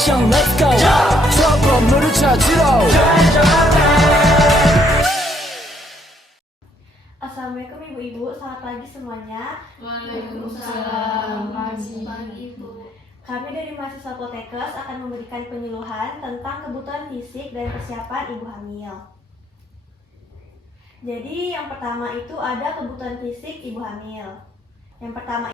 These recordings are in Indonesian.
액션 let's go 저 건물을 찾으러 Assalamualaikum ibu-ibu, selamat pagi semuanya. Waalaikumsalam. Pagi. Ibu. Kami dari mahasiswa Poltekkes akan memberikan penyuluhan tentang kebutuhan fisik dan persiapan ibu hamil. Jadi yang pertama itu ada kebutuhan fisik ibu hamil. Yang pertama,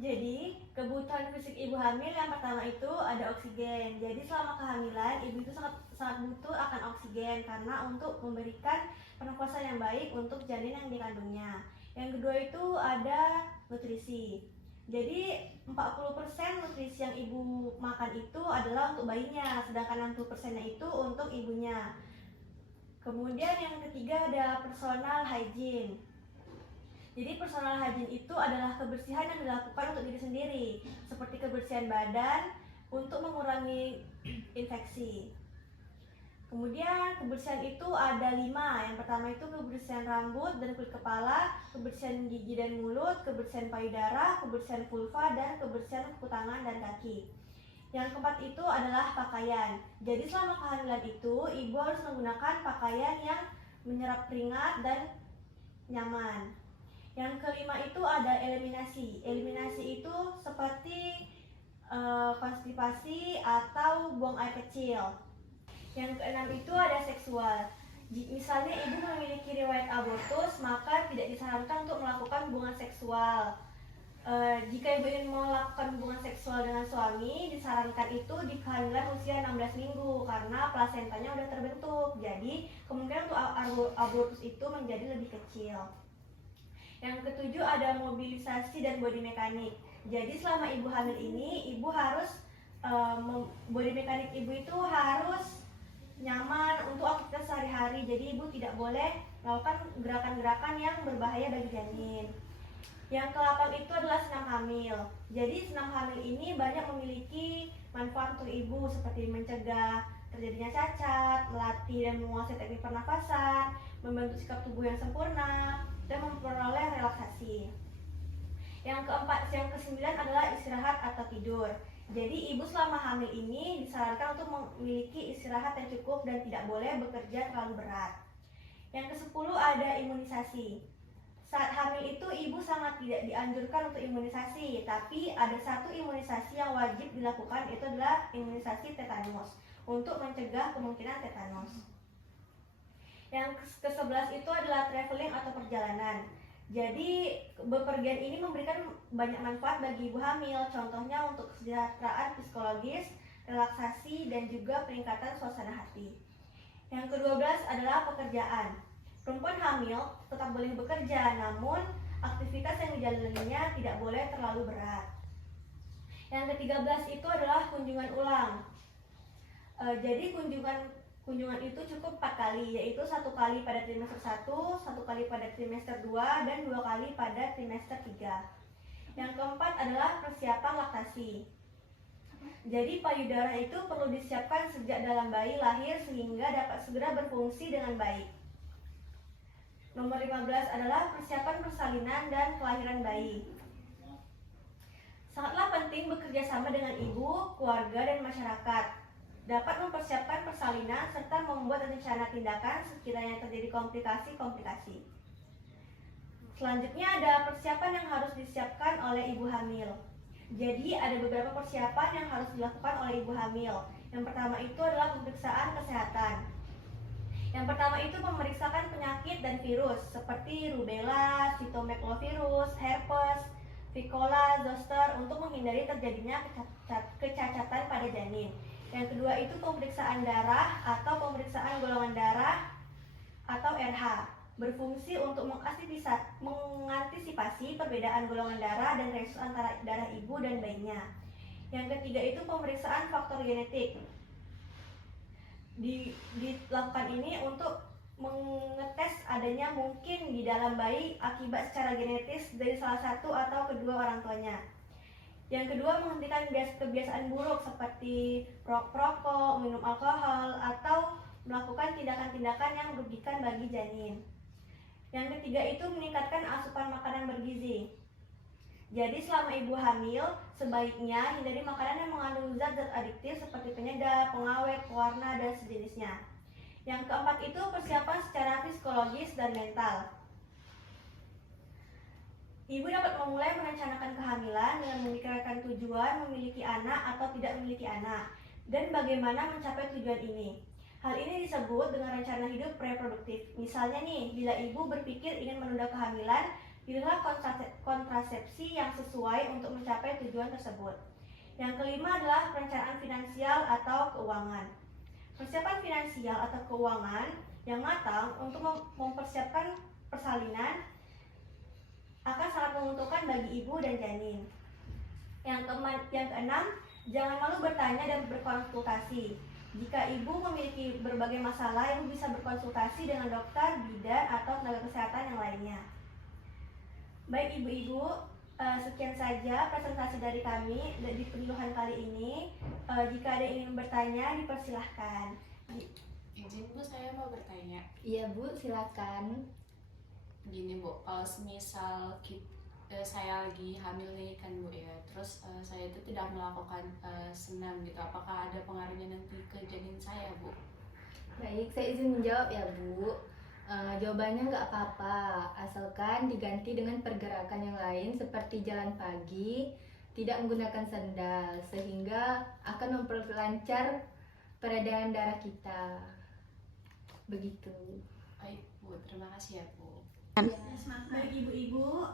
jadi kebutuhan fisik ibu hamil yang pertama itu ada oksigen. Jadi selama kehamilan ibu itu sangat butuh akan oksigen karena untuk memberikan pernafasan yang baik untuk janin yang dikandungnya. Yang kedua itu ada nutrisi. Jadi 40% nutrisi yang ibu makan itu adalah untuk bayinya, sedangkan 60%-nya itu untuk ibunya. Kemudian yang ketiga ada personal hygiene. Jadi personal hygiene itu adalah kebersihan yang dilakukan untuk diri sendiri, seperti kebersihan badan untuk mengurangi infeksi. Kemudian kebersihan itu ada 5. Yang pertama itu kebersihan rambut dan kulit kepala, kebersihan gigi dan mulut, kebersihan payudara, kebersihan vulva, dan kebersihan kuku tangan dan kaki. Yang keempat itu adalah pakaian. Jadi selama kehamilan itu ibu harus menggunakan pakaian yang menyerap keringat dan nyaman. Yang kelima itu ada eliminasi. Eliminasi itu seperti konstipasi atau buang air kecil. Yang keenam itu ada seksual. Misalnya ibu memiliki riwayat abortus, maka tidak disarankan untuk melakukan hubungan seksual. Jika ibu ingin melakukan hubungan seksual dengan suami, disarankan itu di kehamilan usia 16 minggu karena plasentanya sudah terbentuk. Jadi kemungkinan untuk abortus itu menjadi lebih kecil. Yang ketujuh ada mobilisasi dan body mekanik. Jadi selama ibu hamil ini, ibu harus body mekanik ibu itu harus nyaman untuk aktivitas sehari-hari. Jadi ibu tidak boleh melakukan gerakan-gerakan yang berbahaya bagi janin. Yang ke-8 itu adalah senam hamil. Jadi senam hamil ini banyak memiliki manfaat untuk ibu seperti mencegah terjadinya cacat, melatih dan menguasai teknik pernafasan, membantu sikap tubuh yang sempurna, dan memperoleh relaksasi. Yang ke-9 adalah istirahat atau tidur. Jadi ibu selama hamil ini disarankan untuk memiliki istirahat yang cukup dan tidak boleh bekerja terlalu berat. Yang ke-10 ada imunisasi. Saat hamil itu ibu sangat tidak dianjurkan untuk imunisasi, tapi ada satu imunisasi yang wajib dilakukan, itu adalah imunisasi tetanus untuk mencegah kemungkinan tetanus. Yang ke-11 itu adalah traveling atau perjalanan. Jadi bepergian ini memberikan banyak manfaat bagi ibu hamil, contohnya untuk kesejahteraan psikologis, relaksasi, dan juga peningkatan suasana hati. Yang ke-12 adalah pekerjaan. Perempuan hamil tetap boleh bekerja, namun aktivitas yang dijalaninya tidak boleh terlalu berat. Yang ke-13 itu adalah kunjungan ulang. Jadi kunjungan itu cukup 4 kali, yaitu 1 kali pada trimester 1, 1 kali pada trimester 2, dan 2 kali pada trimester 3. Yang keempat adalah persiapan laktasi. Jadi payudara itu perlu disiapkan sejak dalam bayi lahir sehingga dapat segera berfungsi dengan baik. Nomor 15 adalah persiapan persalinan dan kelahiran bayi. Sangatlah penting bekerja sama dengan ibu, keluarga, dan masyarakat. Dapat mempersiapkan persalinan serta membuat rencana tindakan sekiranya terjadi komplikasi-komplikasi. Selanjutnya ada persiapan yang harus disiapkan oleh ibu hamil. Jadi ada beberapa persiapan yang harus dilakukan oleh ibu hamil. Yang pertama itu adalah pemeriksaan kesehatan. Yang pertama itu memeriksakan penyakit dan virus seperti rubella, sitomegalovirus, herpes, Vicola, zoster untuk menghindari terjadinya kecacatan pada janin. Yang kedua itu pemeriksaan darah atau pemeriksaan golongan darah atau RH, berfungsi untuk mengantisipasi perbedaan golongan darah dan resus antara darah ibu dan bayinya. Yang ketiga itu pemeriksaan faktor genetik. Dilakukan ini untuk mengetes adanya mungkin di dalam bayi akibat secara genetis dari salah satu atau kedua orang tuanya. Yang kedua, menghentikan kebiasaan buruk seperti rokok, minum alkohol, atau melakukan tindakan-tindakan yang merugikan bagi janin. Yang ketiga itu meningkatkan asupan makanan bergizi. Jadi selama ibu hamil, sebaiknya hindari makanan yang mengandung zat-zat adiktif seperti penyedap, pengawet, pewarna, dan sejenisnya. Yang keempat itu persiapan secara psikologis dan mental. Ibu dapat memulai merencanakan kehamilan dengan memikirkan tujuan memiliki anak atau tidak memiliki anak, dan bagaimana mencapai tujuan ini. Hal ini disebut dengan rencana hidup reproduktif. Misalnya nih, bila ibu berpikir ingin menunda kehamilan, pilihlah kontrasepsi yang sesuai untuk mencapai tujuan tersebut. Yang kelima adalah perencanaan finansial atau keuangan. Persiapan finansial atau keuangan yang matang untuk mempersiapkan persalinan akan sangat menguntungkan bagi ibu dan janin. Yang keenam, jangan malu bertanya dan berkonsultasi. Jika ibu memiliki berbagai masalah, ibu bisa berkonsultasi dengan dokter, bidan, atau tenaga kesehatan yang lainnya. Baik ibu-ibu, sekian saja presentasi dari kami di penyuluhan kali ini. Jika ada yang ingin bertanya, dipersilahkan. Izin Bu, saya mau bertanya. Iya Bu, silakan. Gini Bu, kalau semisal saya lagi hamil nih kan Bu ya, terus saya itu tidak melakukan senam gitu, apakah ada pengaruhnya nanti ke janin saya Bu? Baik, saya izin menjawab ya Bu. Jawabannya nggak apa-apa, asalkan diganti dengan pergerakan yang lain seperti jalan pagi, tidak menggunakan sandal, sehingga akan memperlancar peredaran darah kita. Begitu. Baik Bu, terima kasih ya Bu. Baik ibu-ibu,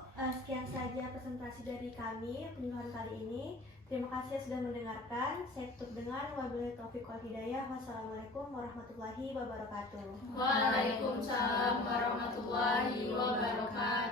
sekian saja presentasi dari kami penyuluhan kali ini. Terima kasih sudah mendengarkan. Saya tutup dengan wabillahi taufiq wal hidayah. Wassalamualaikum warahmatullahi wabarakatuh. Waalaikumsalam warahmatullahi wabarakatuh.